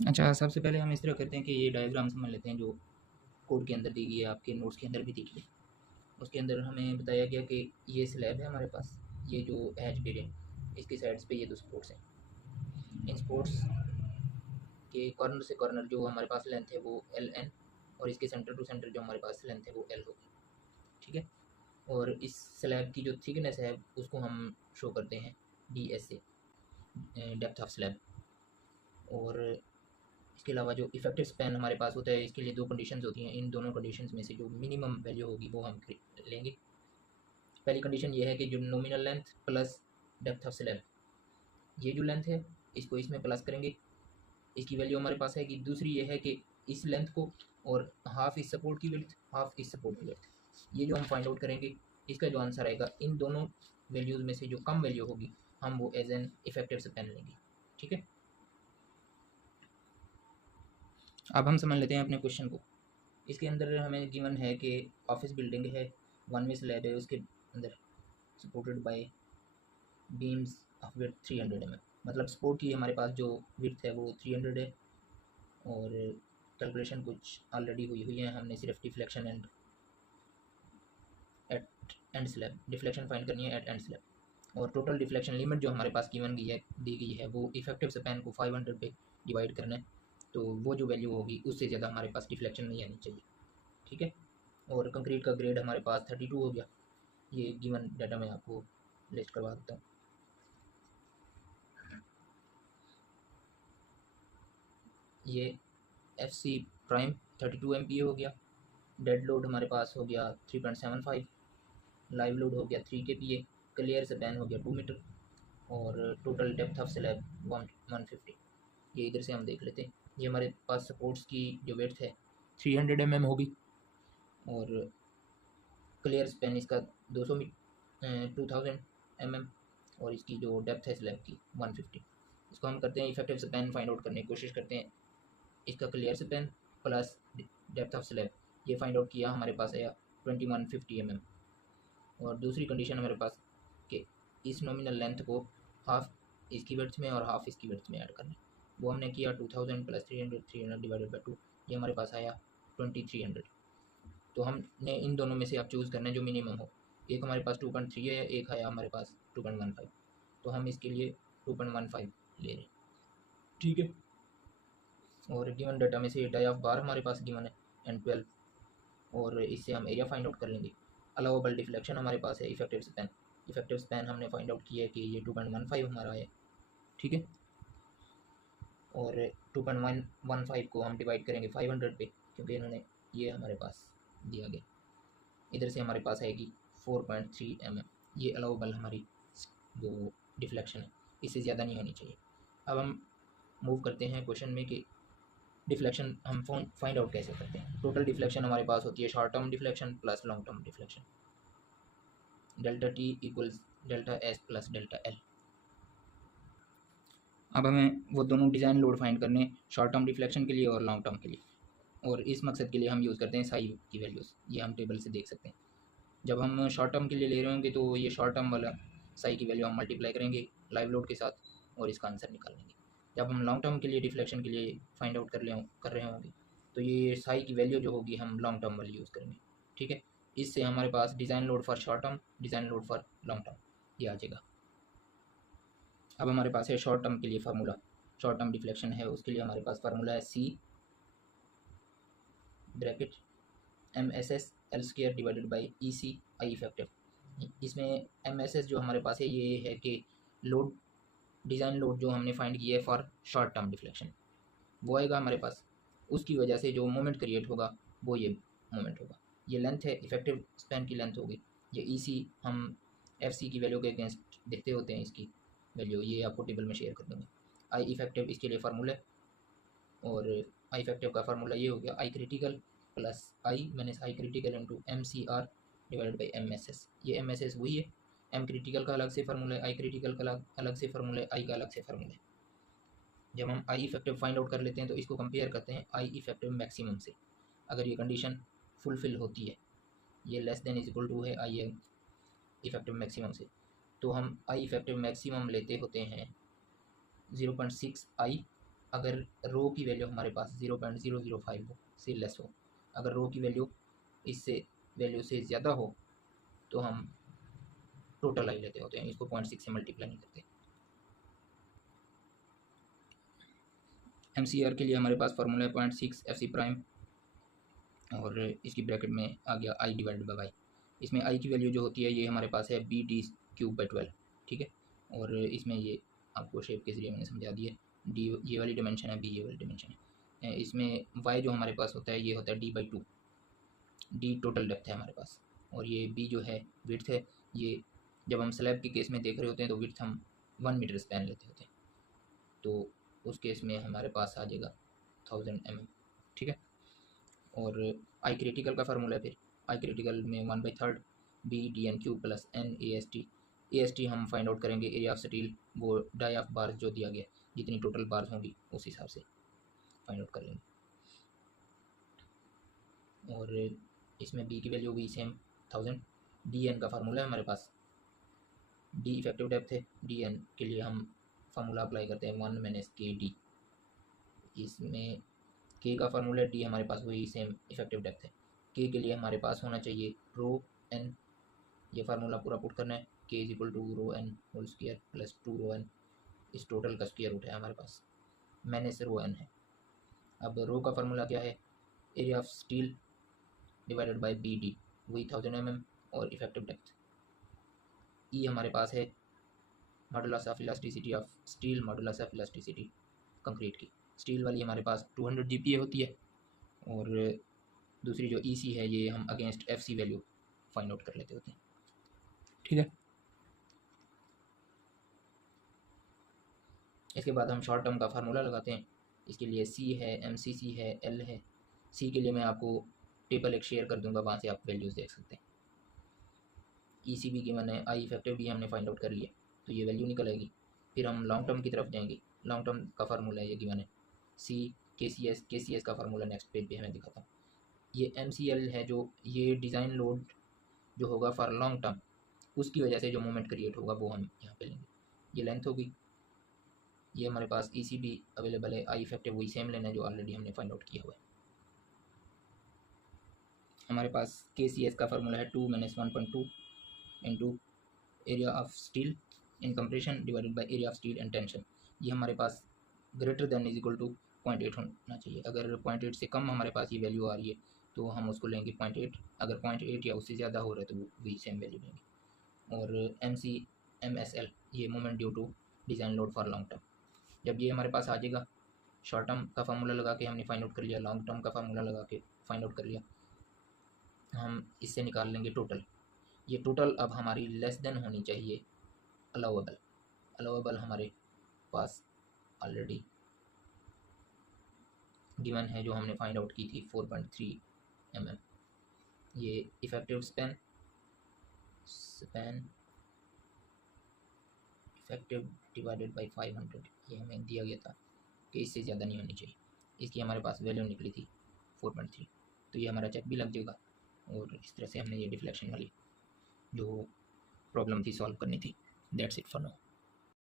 अच्छा, सबसे पहले हम इस तरह करते हैं कि ये डायग्राम समझ लेते हैं जो कोड के अंदर दी गई है, आपके नोट्स के अंदर भी दी गई है। उसके अंदर हमें बताया गया कि ये स्लैब है हमारे पास, ये जो एच डेड है इसकी साइड्स पे ये दो सपोर्ट्स हैं। इन सपोर्ट्स के कॉर्नर से कॉर्नर जो हमारे पास लेंथ है वो एल एन, और इसके सेंटर टू सेंटर जो हमारे पास लेंथ है वो एल होगी। ठीक है। और इस स्लैब की जो थिकनेस है उसको हम शो करते हैं डी एस से, डेप्थ ऑफ स्लैब। और इसके अलावा जो इफेक्टिव स्पैन हमारे पास होता है, इसके लिए दो कंडीशंस होती हैं। इन दोनों कंडीशंस में से जो मिनिमम वैल्यू होगी वो हम लेंगे। पहली कंडीशन ये है कि जो nominal length plus depth of slab, ये जो लेंथ है इसको इसमें प्लस करेंगे, इसकी वैल्यू हमारे पास है कि दूसरी ये है कि इस लेंथ को और हाफ इस सपोर्ट की विड्थ, हाफ इस सपोर्ट की विड्थ, ये जो हम फाइंड आउट करेंगे इसका जो आंसर आएगा इन दोनों वैल्यूज़ में से जो कम वैल्यू होगी हम वो एज एन इफेक्टिव स्पैन लेंगे। ठीक है। अब हम समझ लेते हैं अपने क्वेश्चन को। इसके अंदर हमें गिवन है कि ऑफिस बिल्डिंग है, वन वे स्लैब है, उसके अंदर supported by beams of width 300 mm। मतलब सपोर्ट की हमारे पास जो विड्थ है वो 300 है, और कैलकुलेशन कुछ ऑलरेडी हुई हुई है, हमने सिर्फ deflection and at end slab, deflection find करनी है एट एंड स्लैब। और टोटल डिफ्लेक्शन लिमिट जो हमारे पास गिवन गई है, दी गई है, वो इफेक्टिव स्पैन को 500 पे डिवाइड करना है। तो वो जो वैल्यू होगी उससे ज़्यादा हमारे पास डिफ्लेक्शन नहीं आनी चाहिए। ठीक है। और कंक्रीट का ग्रेड हमारे पास 32 हो गया। ये गिवन डाटा मैं आपको लिस्ट करवा देता हूँ। ये एफ सी प्राइम 32 MPa हो गया। डेड लोड हमारे पास हो गया 3.75, लाइव लोड हो गया 3 kPa, क्लियर स्पैन हो गया 2 मीटर, और टोटल डेप्थ ऑफ स्लैब 150। ये इधर से हम देख लेते हैं। ये हमारे पास सपोर्ट्स की जो वेट है 300 mm होगी, और क्लियर स्पैन इसका 2000 mm, और इसकी जो डेप्थ है स्लैब की 150। इसको हम करते हैं इफेक्टिव स्पैन फाइंड आउट करने की कोशिश करते हैं। इसका clear span plus depth of slab, ये फाइंड आउट किया, हमारे पास आया 2150 mm। और दूसरी कंडीशन हमारे पास कि इस नॉमिनल लेंथ को हाफ इसकी वर्थ में और हाफ इसकी वर्थ में ऐड करना है। वो हमने किया 2000 प्लस 300, 300 डिवाइडेड बाई 2, ये हमारे पास आया 2300। तो हमने इन दोनों में से आप चूज़ करना है जो मिनिमम हो। एक हमारे पास 2.3 है, एक है हमारे पास 2.15, तो हम इसके लिए 2.15 ले रहे हैं। ठीक है। और गिवन डाटा में से डाई ऑफ बार हमारे पास गिवन है N12, और इससे हम एरिया फाइंड आउट कर लेंगे। अलाउबल डिफ्लेक्शन हमारे पास है इफेक्टिव स्पैन, इफेक्टिव स्पैन हमने फाइंड आउट किया है कि ये 2.15 हमारा है। ठीक है। और 2.15 को हम डिवाइड करेंगे 500 पे, क्योंकि इन्होंने ये हमारे पास दिया गया। इधर से हमारे पास आएगी 4.3 mm। ये अलाउबल हमारी जो डिफ्लेक्शन है, इससे ज़्यादा नहीं होनी चाहिए। अब हम मूव करते हैं क्वेश्चन में कि डिफ्लेक्शन हम फाइंड आउट कैसे करते हैं। टोटल डिफ्लेक्शन हमारे पास होती है short term deflection plus long term deflection, delta T equals delta S plus delta L. अब हमें वो दोनों डिज़ाइन लोड फाइंड करने हैं, शॉर्ट टर्म डिफ्लेक्शन के लिए और लॉन्ग टर्म के लिए। और इस मकसद के लिए हम यूज़ करते हैं साई की वैल्यूज़, ये हम टेबल से देख सकते हैं। जब हम शॉर्ट टर्म के लिए ले रहे होंगे तो ये शॉर्ट टर्म वाला साई की वैल्यू हम मल्टीप्लाई करेंगे लाइव लोड के साथ और इसका आंसर निकाल लेंगे। जब हम लॉन्ग टर्म के लिए डिफ्लेक्शन के लिए फाइंड आउट कर रहे होंगे तो ये साई की वैल्यू जो होगी हम लॉन्ग टर्म वाली यूज़ करेंगे। ठीक है। इससे हमारे पास design load for short term, design load for long term, ये आ जाएगा। अब हमारे पास है शॉर्ट टर्म के लिए फार्मूला, शॉर्ट टर्म डिफ्लेक्शन है उसके लिए हमारे पास फार्मूला है C bracket M S S L स्क्र divided by E C I effective. इसमें एम एस एस जो हमारे पास है ये है कि लोड, डिज़ाइन लोड जो हमने फाइंड किया है फॉर शॉर्ट टर्म डिफ्लेक्शन, वो आएगा हमारे पास। उसकी वजह से जो मोमेंट क्रिएट होगा वो ये मोमेंट होगा। ये लेंथ है, इफेक्टिव स्पैन की लेंथ होगी। ये ई सी हम एफ सी की वैल्यू के अगेंस्ट देखते होते हैं, इसकी वैल्यू ये आपको टेबल में शेयर कर दूँगा। आई इफेक्टिव इसके लिए फार्मूला, और आई इफेक्टिव का फार्मूला ये हो गया I critical plus I minus I critical into M C R divided by M S S. ये एम एस एस वही है, एम क्रिटिकल का अलग से फार्मूला है, आई क्रिटिकल का अलग से फार्मूला है, आई का अलग से फार्मूला है। जब हम आई इफेक्टिव फाइंड आउट कर लेते हैं तो इसको कंपेयर करते हैं आई इफेक्टिव मैक्सिमम से। अगर ये कंडीशन फुलफिल होती है, ये less than is equal to है आई इफेक्टिव मैक्सिमम से, तो हम आई इफेक्टिव मैक्सिमम लेते होते हैं 0.6 आई अगर रो की वैल्यू हमारे पास 0.005 हो, से लेस हो, अगर रो की वैल्यू इससे वैल्यू से ज़्यादा हो तो हम टोटल आई लेते होते हैं, इसको 0.6 से मल्टीप्लाई नहीं करते। MCR के लिए हमारे पास फार्मूला है 0.6 FC प्राइम, और इसकी ब्रैकेट में आ गया I डिवाइडेड बाई वाई। इसमें I की वैल्यू जो होती है ये हमारे पास है BD³/12, ठीक है। और इसमें ये आपको शेप के ज़रिए मैंने समझा दिया, D ये वाली डिमेंशन है, B ये वाली डिमेंशन है। इसमें Y जो हमारे पास होता है ये होता है D/2, D टोटल डेप्थ है हमारे पास, और ये B जो है विड्थ है। ये जब हम स्लैब के केस में देख रहे होते हैं तो विड्थ हम 1 मीटर स्पैन लेते होते हैं, तो उस केस में हमारे पास आ जाएगा 1000 mm, ठीक है। और आई क्रिटिकल का फार्मूला है, फिर आई क्रिटिकल में 1/3 BDN³ प्लस NAST हम फाइंड आउट करेंगे एरिया ऑफ स्टील, वो डाई ऑफ बार्स जो दिया गया, जितनी टोटल बार्स होंगी उस हिसाब से फाइंड आउट कर लेंगे। और इसमें B की वैल्यू भी सेम 1000। DN का फार्मूला है हमारे पास, D इफेक्टिव डेप्थ है, DN के लिए हम फार्मूला अप्लाई करते हैं 1 - KD। इसमें K का फार्मूला D हमारे पास वही सेम इफेक्टिव डेप्थ है। K के लिए हमारे पास होना चाहिए रो n, ये फार्मूला पूरा पुट करना है, K = रो n होल स्क्वायर प्लस 2 रो n, इस टोटल का स्क्वायर रूट है हमारे पास, माइनस रो n है। अब रो का फार्मूला क्या है, area of steel divided by BD, वही 1000 mm, और इफेक्टिव डेप्थ। E हमारे पास है modulus of elasticity of steel, modulus of elasticity concrete की। स्टील वाली हमारे पास 200 GPa होती है, और दूसरी जो EC है ये हम against FC value find out कर लेते होते हैं, ठीक है। इसके बाद हम शॉर्ट टर्म का फार्मूला लगाते हैं। इसके लिए C है, MCC है, L है। C के लिए मैं आपको टेबल एक शेयर कर दूंगा, वहाँ से आप वैल्यूज़ देख सकते हैं। EC भी गिवन है, आई इफेक्टिव भी हमने फाइंड आउट कर लिया, तो ये वैल्यू निकल आएगी। फिर हम लॉन्ग टर्म की तरफ जाएंगे, लॉन्ग टर्म का फार्मूला ये गिवन है, C KCS का फार्मूला नेक्स्ट पेज पे हमें दिखाता हूँ। ये MCL है, जो ये डिज़ाइन लोड जो होगा फॉर लॉन्ग टर्म, उसकी वजह से जो मोमेंट क्रिएट होगा वो हम यहाँ पे लेंगे। ये लेंथ होगी, ये हमारे पास EC भी अवेलेबल है, आई इफेक्टिव वही सेम लेना है जो ऑलरेडी हमने फाइंड आउट किया हुआ है। हमारे पास KCS का फार्मूला है 2 - 1.2 into area of steel in compression divided by area of steel and tension. ये हमारे पास greater than is equal to 0.8 होना चाहिए। अगर 0.8 से कम हमारे पास ये वैल्यू आ रही है तो हम उसको लेंगे 0.8, अगर 0.8 या उससे ज़्यादा हो रहा है तो वही सेम वैल्यू लेंगे। और MCMSL ये moment due to design load for long term. जब ये हमारे पास आ जाएगा, शॉर्ट टर्म का फार्मूला लगा के हमने फाइंड आउट कर लिया, लॉन्ग टर्म का फार्मूला लगा के फाइंड आउट कर लिया, हम इससे निकाल लेंगे टोटल। ये टोटल अब हमारी लेस देन होनी चाहिए अलाउेबल। अलाउेबल हमारे पास ऑलरेडी गिवन है, जो हमने फाइंड आउट की थी 4.3 mm। ये effective span effective divided by 500, ये हमें दिया गया था कि इससे ज़्यादा नहीं होनी चाहिए। इसकी हमारे पास वैल्यू निकली थी 4.3, तो ये हमारा चेक भी लग जाएगा। और इस तरह से हमने ये डिफ्लेक्शन वाली जो प्रॉब्लम थी सॉल्व करनी थी। That's it for now.